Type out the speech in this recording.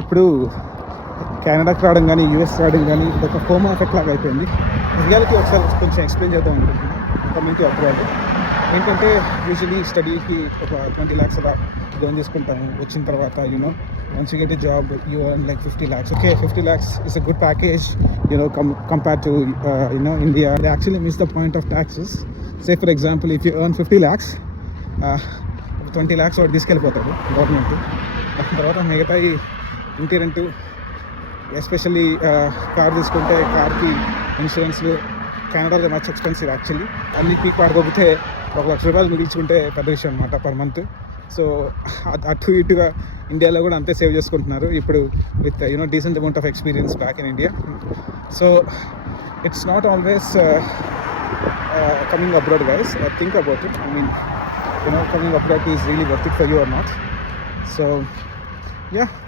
ఇప్పుడు కెనడాకి రావడం కానీ యూఎస్ రావడం కానీ ఇది ఒక హోమ్ ఎఫెక్ట్ లాగా అయిపోయింది. రియాలిటీ ఒకసారి కొంచెం ఎక్స్ప్లెయిన్ చేద్దాం అనుకుంటున్నాను. కమింగ్ టు అబ్రాడ్ ఏంటంటే యూజువలీ స్టడీకి ఒక 20 lakhs అలా గోన్ చేసుకుంటాము. వచ్చిన తర్వాత once you get a job you earn like 50 lakhs. Okay, 50 lakhs is a good package, compared to India. They actually miss the point of taxes. Say for example, if you earn 50 lakhs, 20 lakhs వాడు తీసుకెళ్ళిపోతాడు గవర్నమెంట్. దాని తర్వాత మిగతా ఇంటి rent, especially car తీసుకుంటే కార్కి ఇన్సూరెన్స్లు కెనడాలో మచ్ ఎక్స్పెన్సివ్ యాక్చువల్లీ. అన్ని పీక్ వాడుకోకపోతే 1 లక్ష రూపాయలు మిగిల్చుకుంటే పెద్ద విషయం అనమాట పర్ మంత్. సో అటు ఇటుగా ఇండియాలో కూడా అంతే సేవ్ చేసుకుంటున్నారు ఇప్పుడు with decent amount of experience back in India. So it's not always coming abroad, guys. Think about it. I mean, coming abroad is really worth it for you or not. So yeah.